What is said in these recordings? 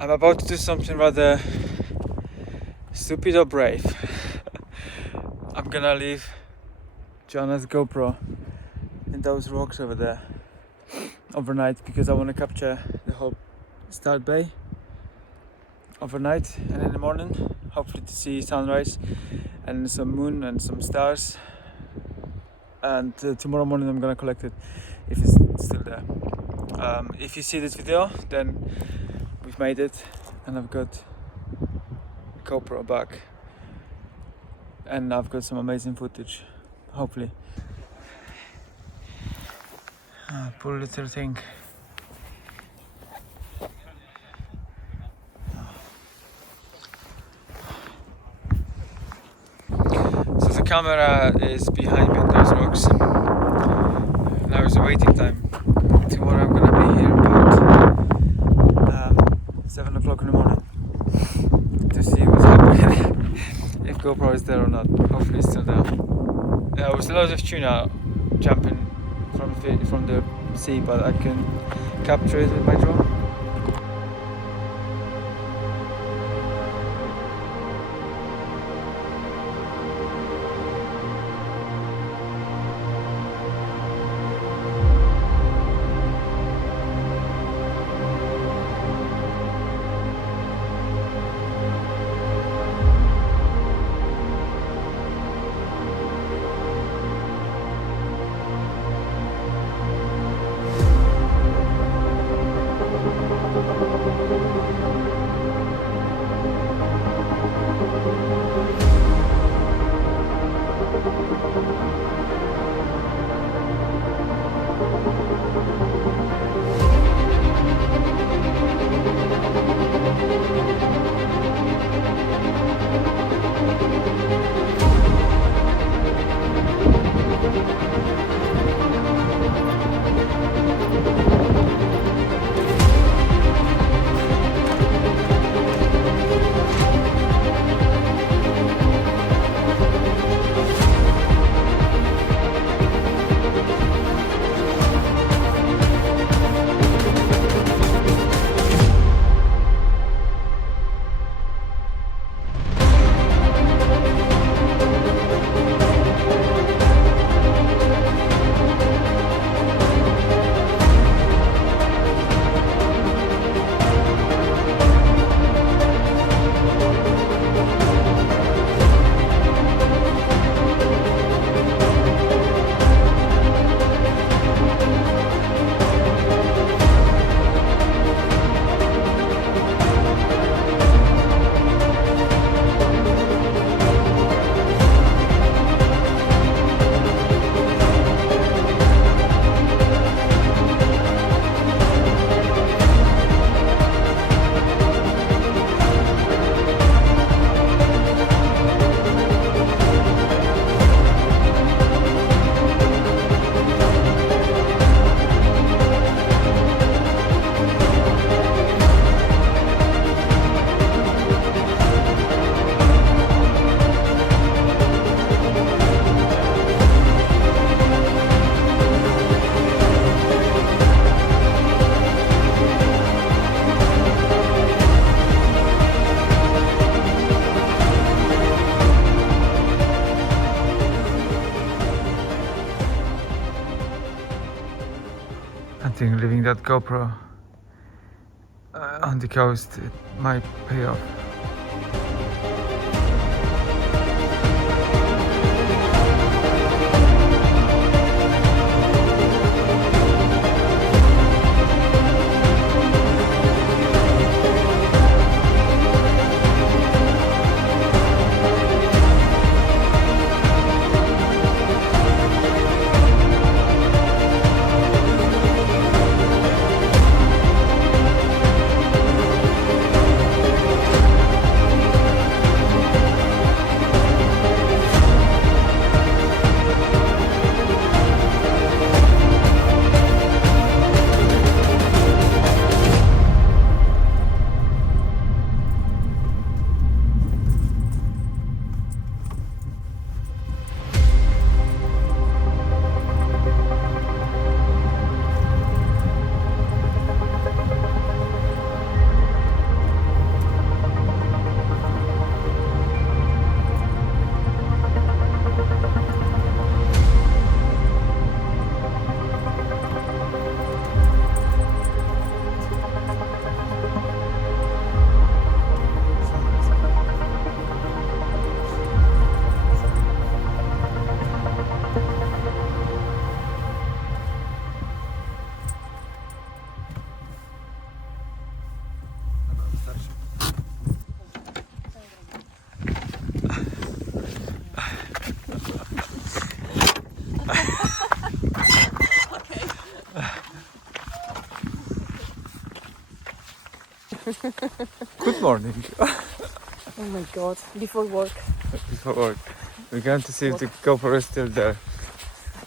I'm about to do something rather stupid or brave. I'm gonna leave Joanna's GoPro in those rocks over there overnight because I want to capture the whole start bay overnight, and in the morning hopefully to see sunrise and some moon and some stars, and tomorrow morning I'm gonna collect it if it's still there. If you see this video, then we've made it and I've got GoPro back and I've got some amazing footage, hopefully. Poor little thing. So the camera is behind me on those rocks. Now is the waiting time. Tomorrow I'm gonna be here about 7 o'clock in the morning to see what's happening. If GoPro is there or not. Hopefully it's still there. There was loads of tuna jumping from the sea, but I can capture it with my drone. I think leaving that GoPro on the coast, it might pay off. Good morning. Oh my god, before work. Before work. We're going to see if the GoPro is still there.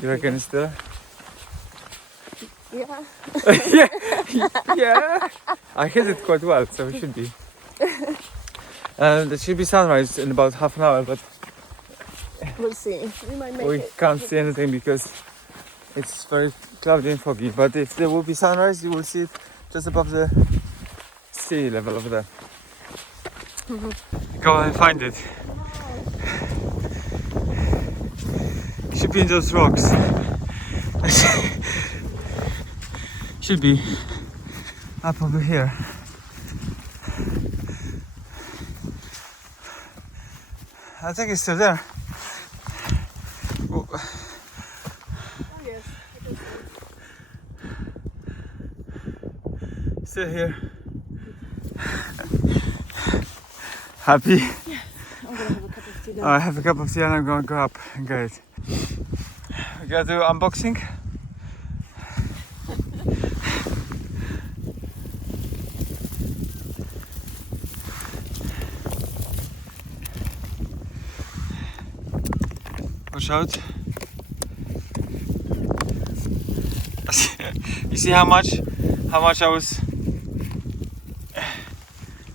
You reckon it's there? Yeah. Yeah. I hit it quite well, so it should be. And it should be sunrise in about half an hour, but We'll see. We might make we it. can't see anything because it's very cloudy and foggy. But if there will be sunrise, you will see it just above the sea level over there. Go and find it. It should be in those rocks. Should be up over here. I think it's still there. Oh. Oh yes, it is. Still here. Happy? Yeah. I'm gonna have a cup of tea now. I have a cup of tea and I'm gonna go up and get it. We gotta do unboxing. Watch out. You see how much I was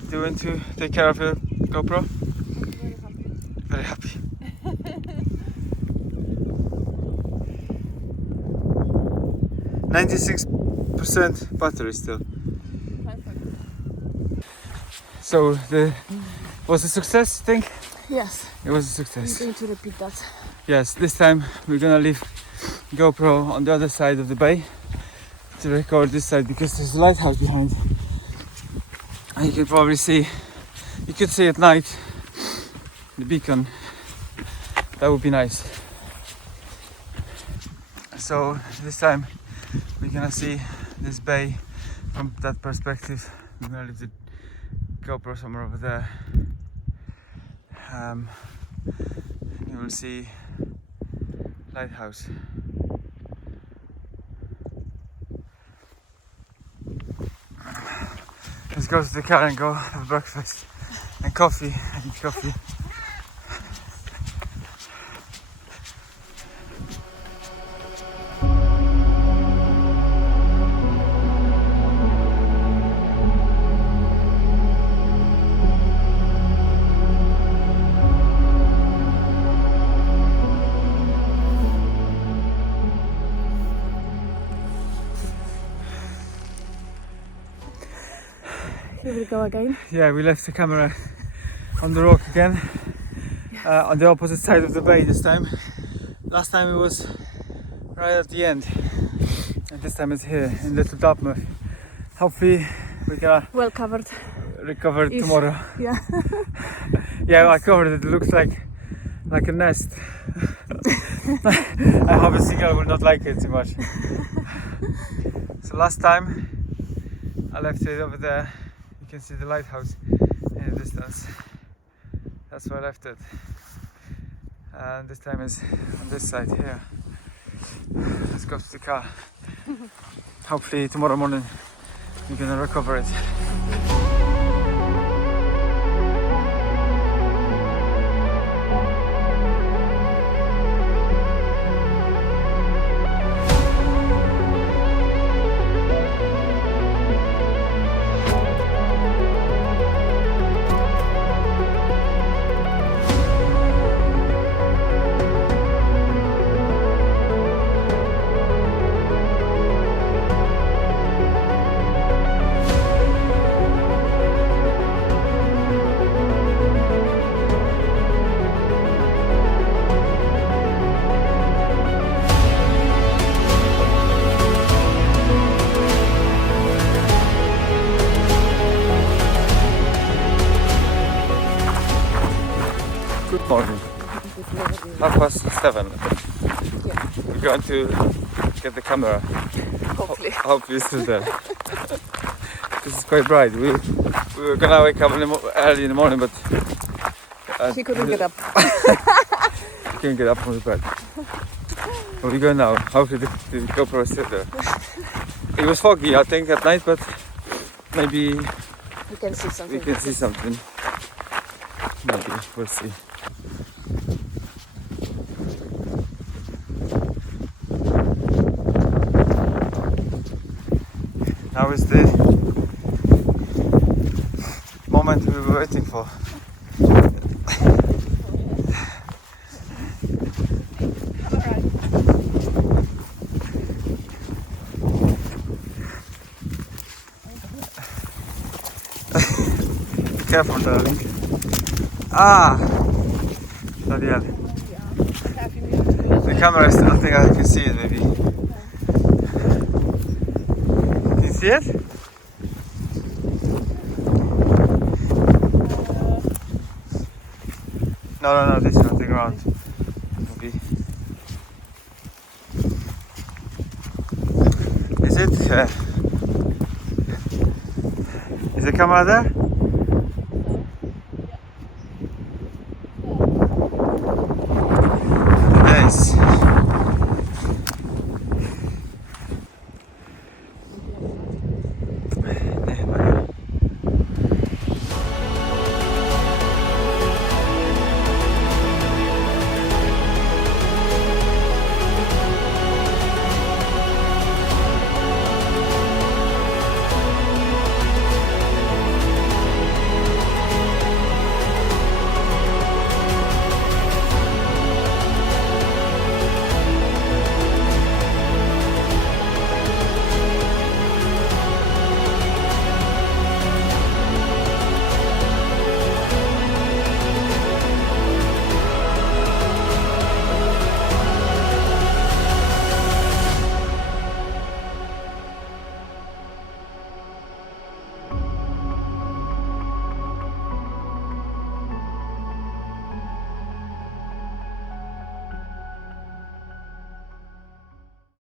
doing to take care of your GoPro? Very happy. Very happy. 96% battery still. Perfect. So was a success, think? Yes, It was a I'm success. going to repeat that. Yes, this time we're gonna leave GoPro on the other side of the bay to record this side because there's a lighthouse behind. And you can probably see, you could see at night the beacon. That would be nice. So this time we're gonna see this bay from that perspective. We're gonna leave the GoPro somewhere over there. You will see lighthouse. Let's go to the car and go have breakfast and coffee. I need coffee. Here we go again. Yeah, we left the camera on the rock again, on the opposite side of the bay this time. Last time it was right at the end, and this time it's here in little Dartmouth. Hopefully we can Well covered. recover it Ish. tomorrow. Yeah. Yeah, I covered it. It looks like a nest. I hope a seagull will not like it too much. So last time I left it over there. You can see the lighthouse in the distance. That's where I left it. And this time is on this side here. Let's go to the car. Hopefully tomorrow morning we're gonna recover it. Good morning. 7:30. Yeah. We're going to get the camera. Hopefully. Hopefully it's still there. This is quite bright. We were gonna wake up early in the morning, but She couldn't get up. Couldn't get up from the bed. Where we go now? Hopefully the GoPro is still there. It was foggy, I think, at night, but maybe We can see something. We can see something. Maybe, we'll see. Now is the moment we were waiting for. Careful, darling. Ah! Bloody hell. The camera is, I think I can see it maybe. Can you see it? No, this one, the ground. Maybe. Is it? Is the camera there?